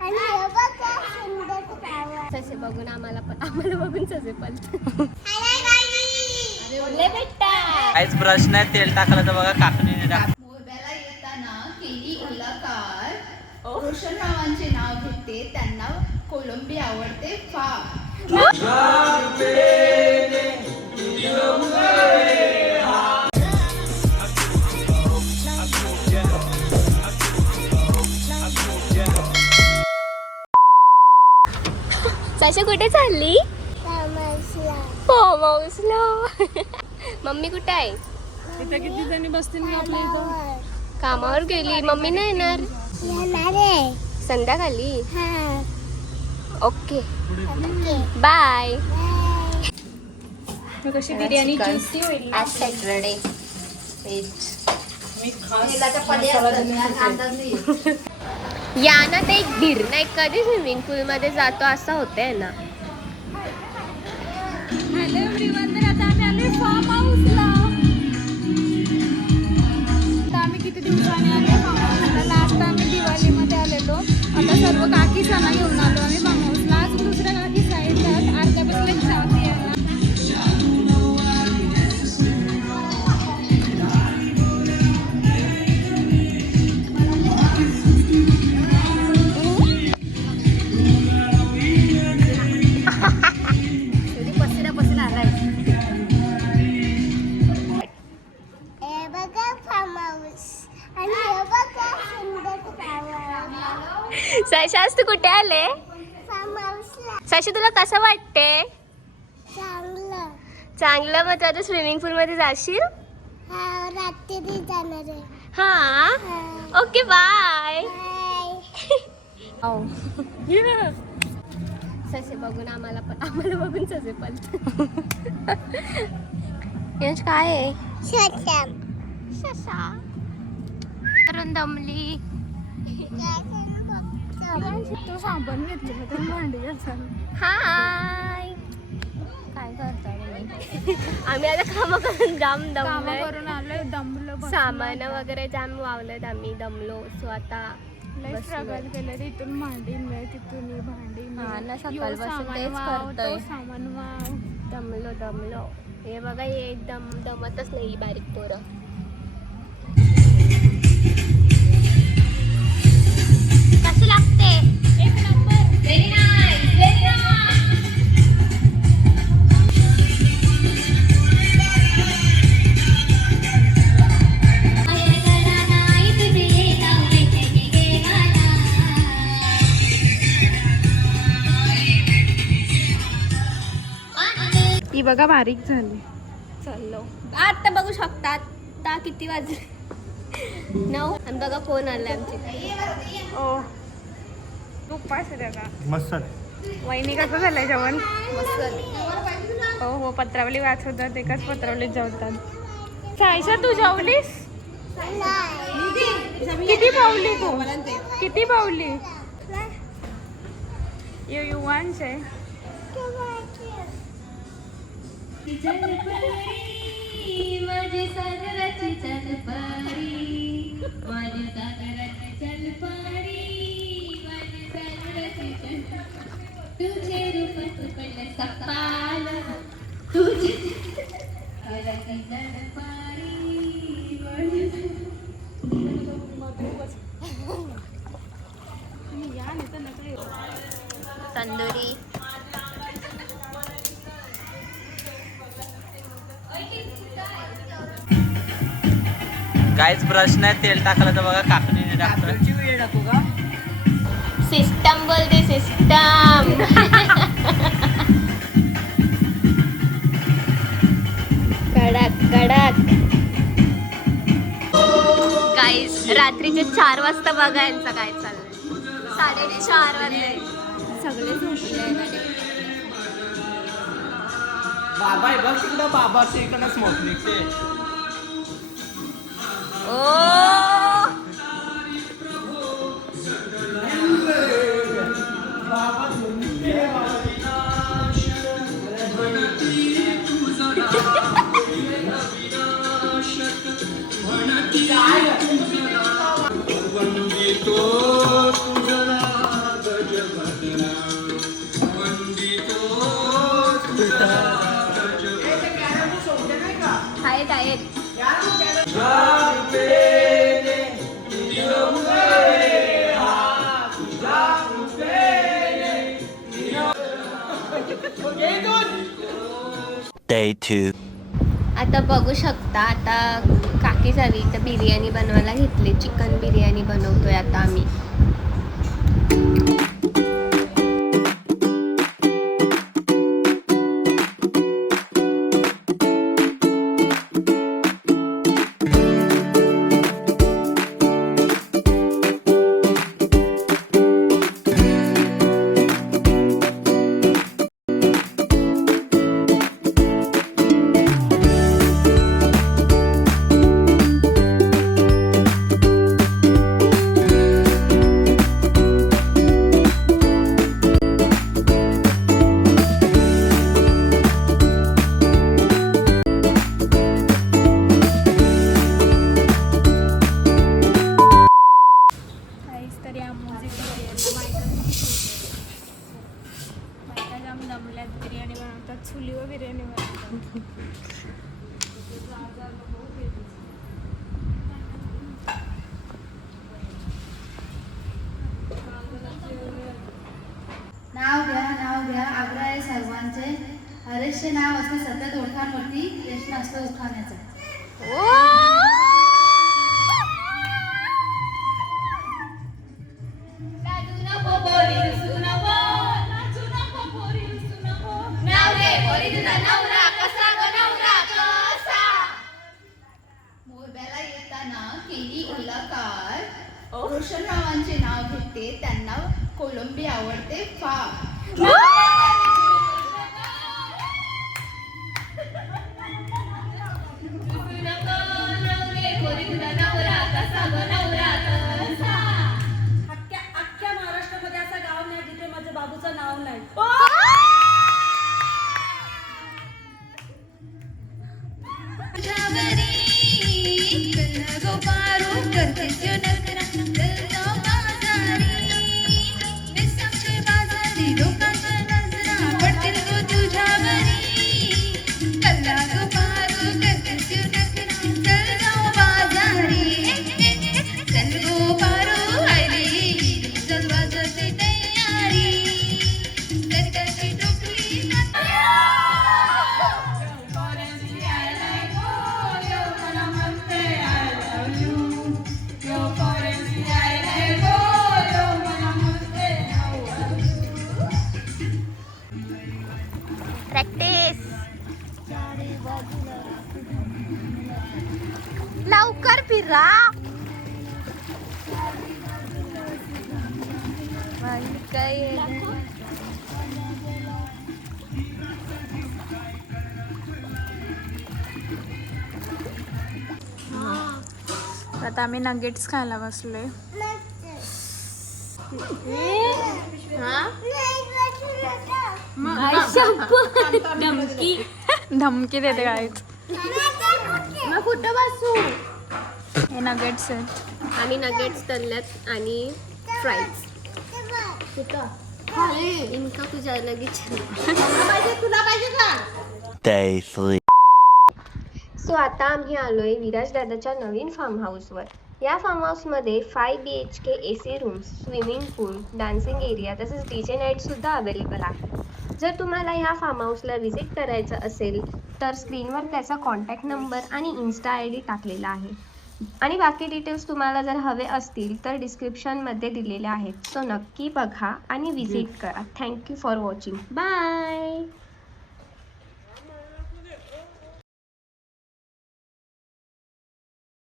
आणि हे बघा सुंदर फ्लावर. तसे बघून आम्हाला बघून ससे पलत. काहीच ब्रश नाही, तेल टाकलं तर बघा काकणीने टाक. मोरब्याला येताना केली ओलाकार रोशन रावांचे नाव घेते, त्यांना कोलंबी आवडते फार. सशा कुठे चालली? फार्म हाऊसला. मम्मी कुठे आहे? इथे किती जणी बसतील मी आपल्या इथं? कामावर गेली. मम्मी नाही येणार संध्याकाळी. Okay bye. कशी बिर्याणी टेस्टी होईल. आज सॅटरडे या ना. ते एक गिरणा कधी स्विमिंग पूल मध्ये जातो असं होतंय ना. हॅलो एव्हरीवन, तर आता आम्ही आलोय फार्म हाऊसला. आता आम्ही किती दिवसांनी आलो फार्म हाऊसला. लास्ट आम्ही दिवाळीमध्ये आलेलो. आता सर्व काकी सणा घेऊन आलो आम्ही फार्म हाऊसला. आज दुसऱ्या काकी साईडला अर्ध्या बसल्या शावती यायला. सशास तू कुठे आले? सशी तुला कसं वाटते? चांगलं. मग तू आता स्विमिंग पूल मध्ये जाशील? रात्री जाणार आहे. हा ओके बाय. ससे बघून आम्हाला बघून ससे पलत. यश काय आहे? शशा करून दमली. तू साबण घेतलं तर भांडी घाल. हाय काय करता तुम्ही? आम्ही आता काम करून जाम दमलोय. करून आलोय दमलो. सामान वगैरे जाम वावलेत आम्ही. दमलो. सो आता स्ट्रगल केलं. इथून भांडी मिळ, तिथून भांडी ना. सकाळपासून तेच करतोय. सामान वाव. दमलो. हे बघा, हे एकदम दमतच नाही बारीक पोरं. कसं लागते? एक number. Very nice, very nice. ही बघा बारीक झाली. चाललो आता. बघू शकतात आता किती वाजले? 9. आणि बघा फोन आलाय आमची. ओ उपास आहे का मस्त. वहिनी कसं झालंय जेवण? मस्त. हो पत्रावली वाचवतात. एकाच पत्रावलीत जेवतात. सायशा तू जेवलीस? किती पावली तू? किती पावली? युवांश आहे. माझी सागराची चलपारी, माझी सागराची चलपारी, माझी सागराची चलपारी. तुझे रूप तुकल सपाल, तुझे सागराची चलपारी. तंदुरी. काहीच ब्रश नाही, तेल टाकलं तर बघा काकणीने टाकतो. सिस्टम बोलते सिस्टम. कडक कडक. गाईस रात्रीचे 4 वाजता बघा यांचं काय चाललंय. 4:30 वाजले. सगळे झोपले. बाबा आहे बघ तिकडं. बाबाच्या इकडं स्मोक निघते. Day 2. आता बघू शकता, आता काकी झाली तर बिर्याणी बनवायला घेतली. चिकन बिर्याणी बनवतोय आता आम्ही. काहीच तरी आमोजी बायका जाम जमल्यात, बिर्याणी बनवतात, चुलीवर बिर्याणी बनवतात. नाव घ्या आग्रह आहे सर्वांचे. हरेशचे नाव असते सतत ओठांवरती, प्रश्न असतो उखाण्याचा. मोरब्याला येताना केली ओलाकार. रोशन रावांचे नाव घेते, त्यांना कोलंबी आवडते फार. अख्ख्या महाराष्ट्रामध्ये असं गाव नाही जिथे माझ्या बाबूचं नाव नाही. प्रॅक्टिस लवकर फिरा. काय आता आम्ही नगेट्स खायला बसलोय. धमकी देते काहीच. मग कुठं बसू? हे नगेट्स आहेत. आम्ही नगेट्स तळल्यात आणि फ्राईज. कुठं इनका तुझ्या लगेच. Day 3. सो आता आम्ही आलोय विराज दादाच्या नवीन फार्म हाऊसवर. या फार्म हाऊसमध्ये 5 BHK AC रूम्स, स्विमिंग पूल, डान्सिंग एरिया तसेच DJ नाईट सुद्धा अवेलेबल आहे. जर तुम्हाला ह्या फार्म हाऊसला व्हिजिट करायचं असेल तर स्क्रीनवर त्याचा कॉन्टॅक्ट नंबर आणि इन्स्टा ID टाकलेला आहे. आणि बाकी डिटेल्स तुम्हाला जर हवे असतील तर डिस्क्रिप्शनमध्ये दिलेले आहेत. सो नक्की बघा आणि व्हिजिट करा. Thank you for watching. बाय.